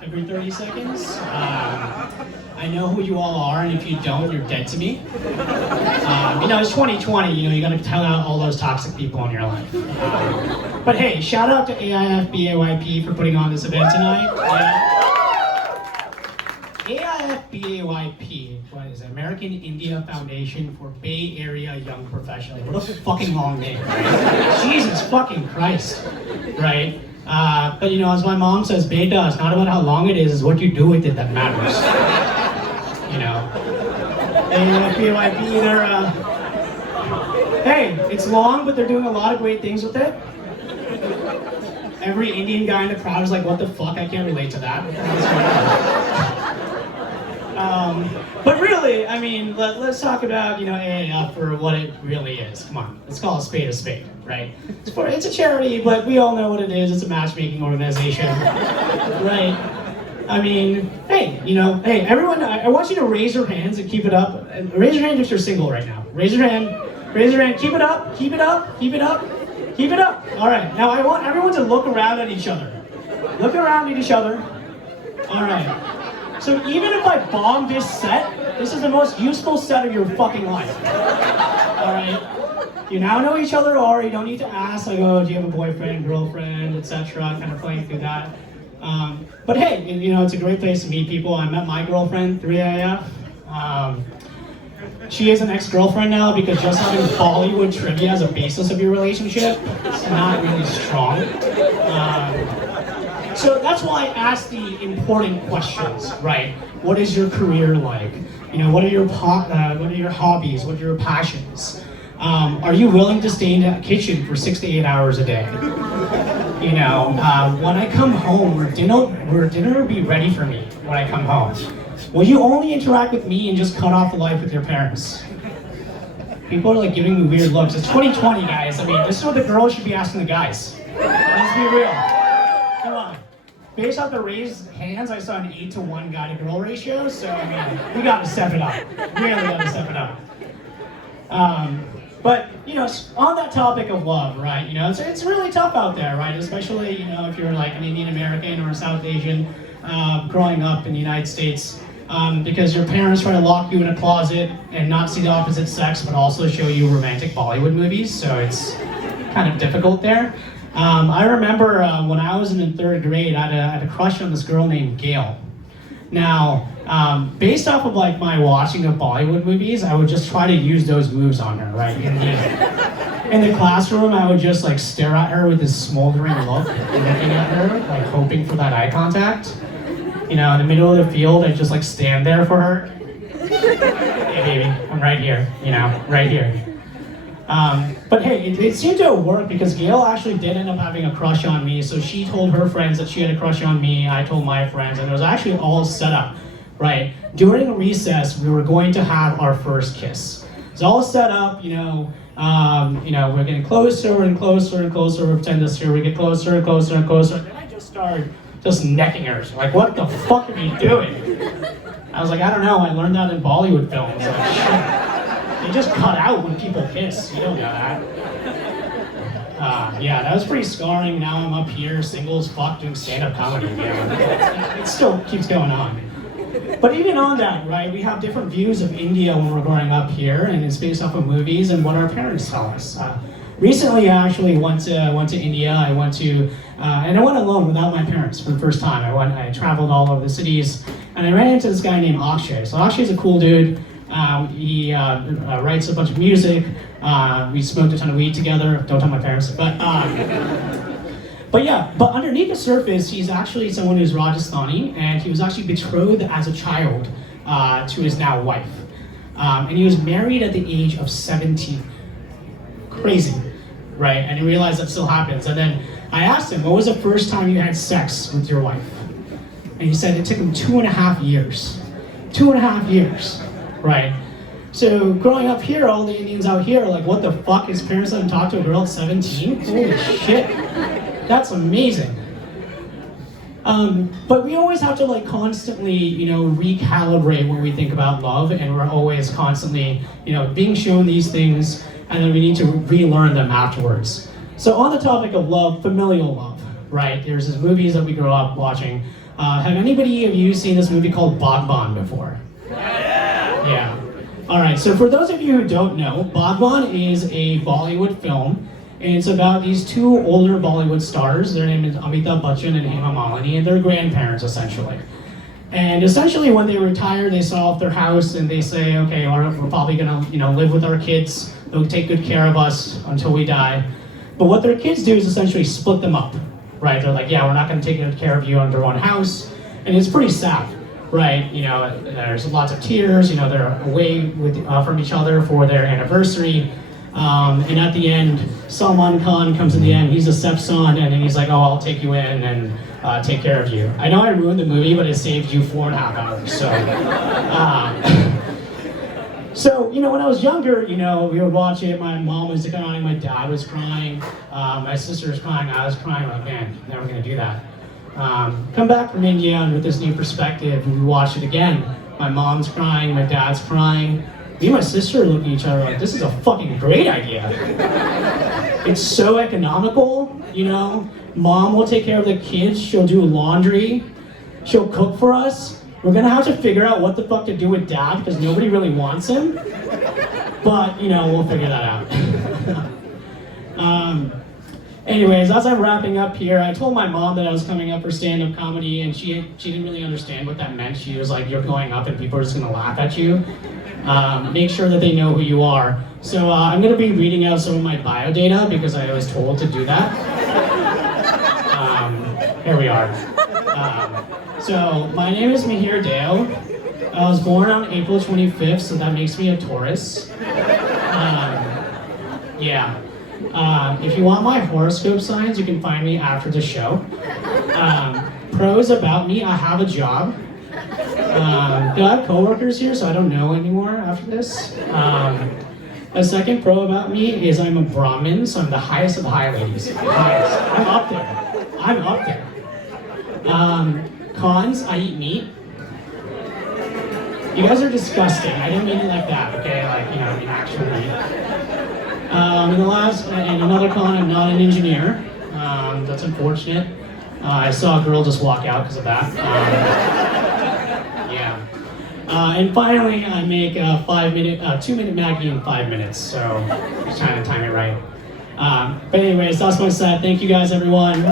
laugh every 30 seconds. I know who you all are, and if you don't, you're dead to me. It's 2020, you gotta tell out all those toxic people in your life. But hey, shout out to AIFBAYP for putting on this event tonight. AIFBAYP, what is it? American India Foundation for Bay Area Young Professionals. What a fucking long name, right? Jesus fucking Christ, right? But as my mom says, beta, it's not about how long it is, it's what you do with it that matters. AIFBAYP, hey, it's long, but they're doing a lot of great things with it. Every Indian guy in the crowd is like, what the fuck, I can't relate to that. But really, let's talk about, AAF for what it really is. Come on, let's call a spade, right? It's a charity, but we all know what it is. It's a matchmaking organization, right? Hey, everyone, I want you to raise your hands and keep it up. Raise your hand if you're single right now. Raise your hand, keep it up. All right, now I want everyone to look around at each other. Look around at each other. All right. So even if I bomb this set, this is the most useful set of your fucking life. All right? You now know each other, or you don't need to ask, like, oh, do you have a boyfriend, girlfriend, etc., kind of playing through that. But hey, it's a great place to meet people. I met my girlfriend through AIF. She is an ex-girlfriend now because just having Bollywood trivia as a basis of your relationship is not really strong. So that's why I ask the important questions, right? What is your career like? What are your hobbies? What are your passions? Are you willing to stay in the kitchen for 6 to 8 hours a day? When I come home, will dinner be ready for me when I come home? Will you only interact with me and just cut off the life with your parents? People are like giving me weird looks. It's 2020, guys. This is what the girls should be asking the guys. Let's be real. Come on. Based off the raised hands, I saw an 8-to-1 guy-to-girl ratio, so we gotta step it up. Really gotta step it up. But on that topic of love, right? It's really tough out there, right? Especially if you're like an Indian American or a South Asian growing up in the United States, because your parents try to lock you in a closet and not see the opposite sex, but also show you romantic Bollywood movies. So it's kind of difficult there. I remember when I was in the 3rd grade, I had a crush on this girl named Gail. Now, based off of like my watching of Bollywood movies, I would just try to use those moves on her, right? In the classroom, I would just like stare at her with this smoldering look, looking at her, like hoping for that eye contact. In the middle of the field, I'd just like stand there for her. Hey baby, I'm right here, right here. But hey, it seemed to work because Gail actually did end up having a crush on me, so she told her friends that she had a crush on me, I told my friends, and it was actually all set up, right? During recess, we were going to have our first kiss. It was all set up, we're getting closer and closer and closer, we pretend this here, we get closer and closer and closer, and then I just started necking her, so like, what the fuck are you doing? I was like, I don't know, I learned that in Bollywood films, like, shit. They just cut out when people kiss. You don't know that. Yeah, that was pretty scarring. Now I'm up here, single as fuck, doing stand-up comedy. Yeah. It still keeps going on. But even on that, right, we have different views of India when we're growing up here, and it's based off of movies and what our parents tell us. Recently, I actually went to India. I went to, and I went alone without my parents for the first time. I traveled all over the cities, and I ran into this guy named Akshay. So Akshay's a cool dude. He writes a bunch of music. We smoked a ton of weed together. Don't tell my parents. But underneath the surface, he's actually someone who's Rajasthani, and he was actually betrothed as a child to his now wife. And he was married at the age of 17. Crazy, right? I didn't realize that still happens. And then I asked him, what was the first time you had sex with your wife? And he said it took him 2.5 years. 2.5 years. Right. So growing up here, all the Indians out here are like, what the fuck? His parents let him talk to a girl at 17? Holy shit. That's amazing. But we always have to like constantly, recalibrate when we think about love, and we're always constantly, being shown these things, and then we need to relearn them afterwards. So on the topic of love, familial love, right? There's these movies that we grow up watching. Have anybody of you seen this movie called Bhagwan before? Yeah. All right, so for those of you who don't know, Bhagwan is a Bollywood film, and it's about these two older Bollywood stars. Their name is Amitabh Bachchan and Hema Malini, and they're grandparents, essentially. And essentially, when they retire, they sell off their house, and they say, okay, we're probably gonna live with our kids. They'll take good care of us until we die. But what their kids do is essentially split them up, right? They're like, yeah, we're not gonna take good care of you under one house, and it's pretty sad. Right, there's lots of tears. They're away from each other for their anniversary, and at the end, Salman Khan comes in the end. He's a stepson, and then he's like, "Oh, I'll take you in and take care of you." I know I ruined the movie, but it saved you 4.5 hours. So, when I was younger, we would watch it. My mom was crying, my dad was crying, my sister was crying, I was crying. Like, man, never gonna do that. Come back from India and with this new perspective, and we watch it again. My mom's crying, my dad's crying. Me and my sister are looking at each other like, this is a fucking great idea. It's so economical, Mom will take care of the kids, she'll do laundry, she'll cook for us. We're gonna have to figure out what the fuck to do with dad because nobody really wants him. But, we'll figure that out. Anyways, as I'm wrapping up here, I told my mom that I was coming up for stand-up comedy, and she didn't really understand what that meant. She was like, you're going up and people are just gonna laugh at you. Make sure that they know who you are. So I'm gonna be reading out some of my bio data because I was told to do that. Here we are. So my name is Mihir Deo. I was born on April 25th, so that makes me a Taurus. Yeah. If you want my horoscope signs, you can find me after the show. Pros about me, I have a job. I have coworkers here, so I don't know anymore after this. A second pro about me is I'm a Brahmin, so I'm the highest of the high ladies. Highest. I'm up there. Cons, I eat meat. You guys are disgusting. I didn't mean it like that, okay? Actual meat. And another con, I'm not an engineer. That's unfortunate. I saw a girl just walk out because of that. Yeah. And finally, I make a 2-minute Maggie in 5 minutes. So just trying to time it right. But anyways, that's my set. Thank you guys, everyone.